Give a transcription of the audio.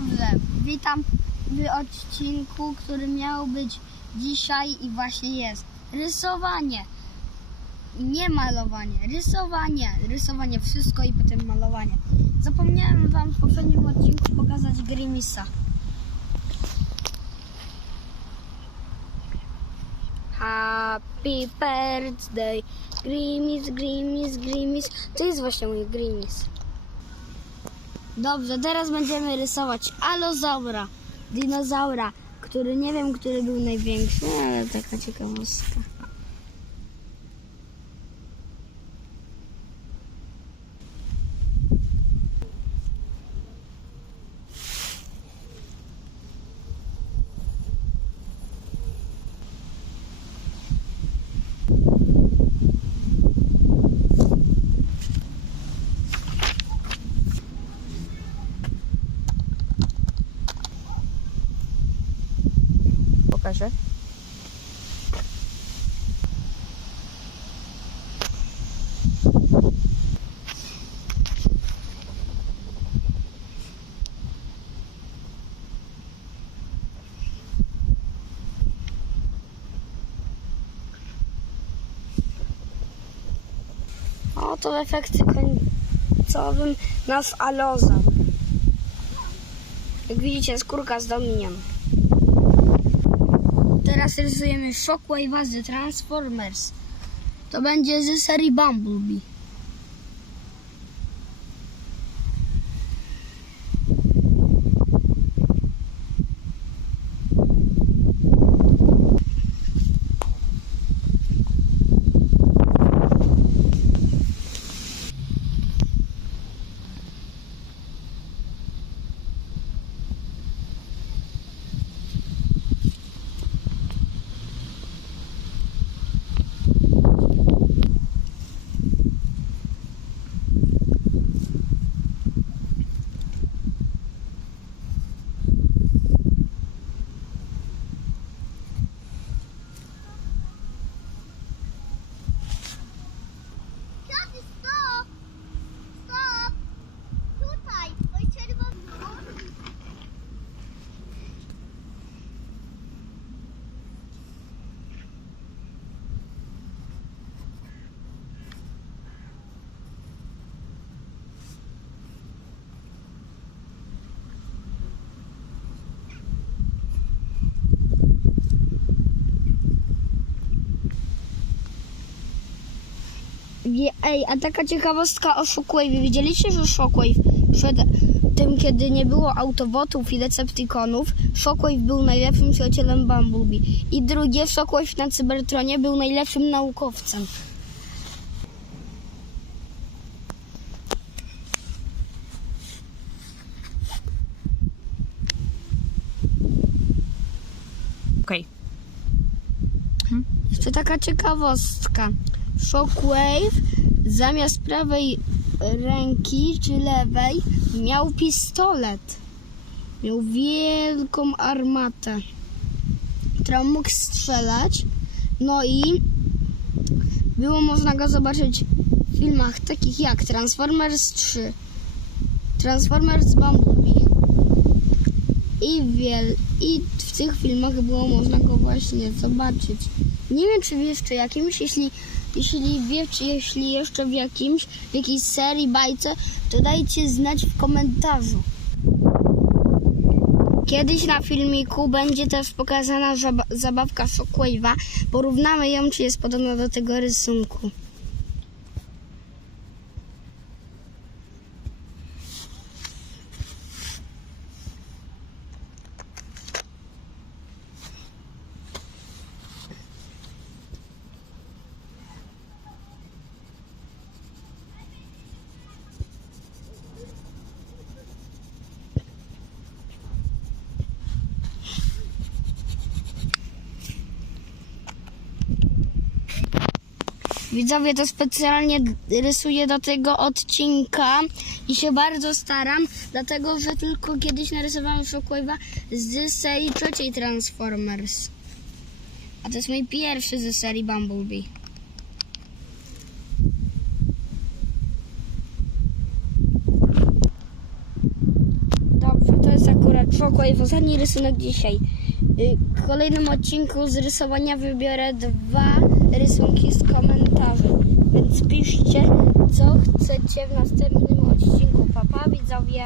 Dobrze, witam w odcinku, który miał być dzisiaj i właśnie jest. Rysowanie. Nie malowanie, rysowanie. Rysowanie wszystko i potem malowanie. Zapomniałem wam w poprzednim odcinku pokazać Grimisa. Happy birthday, Grimis, Grimis, Grimis. To jest właśnie mój Grimis. Dobrze, teraz będziemy rysować alozaura, dinozaura, który nie wiem, który był największy, ale taka ciekawostka. Pokażę. Oto w efekcie końcowym nasz alozaur. Jak widzicie, skórka z. Teraz rysujemy Shockwave'a z Transformers. To będzie z serii Bumblebee. Wie- Ej, a taka ciekawostka o Shockwave. Widzieliście, że Shockwave przed tym, kiedy nie było autobotów i Decepticonów, Shockwave był najlepszym przyjacielem Bumblebee. I drugie, Shockwave na Cybertronie był najlepszym naukowcem. Okej. Jeszcze taka ciekawostka. Shockwave zamiast prawej ręki czy lewej miał pistolet. Miał wielką armatę, którą mógł strzelać. No i było można go zobaczyć w filmach takich jak Transformers 3, Transformers Bumblebee. I, wiel, I w tych filmach było można go właśnie zobaczyć. Nie wiem, czy w jeszcze jakimś, jeśli, jeśli wie, czy jeśli jeszcze w jakimś, w jakiejś serii, bajce, to dajcie znać w komentarzu. Kiedyś na filmiku będzie też pokazana zaba- zabawka Shockwave'a. Porównamy ją, czy jest podobna do tego rysunku. Widzowie, to specjalnie rysuję do tego odcinka i się bardzo staram, dlatego że tylko kiedyś narysowałam Shockwave'a z serii trzeciej Transformers. A to jest mój pierwszy ze serii Bumblebee. Dobrze. To jest akurat Shockwave, ostatni rysunek dzisiaj. Y, W kolejnym odcinku z rysowania wybiorę dwa rysunki z komentarzy. Więc piszcie, co chcecie w następnym odcinku. Papa, widzowie.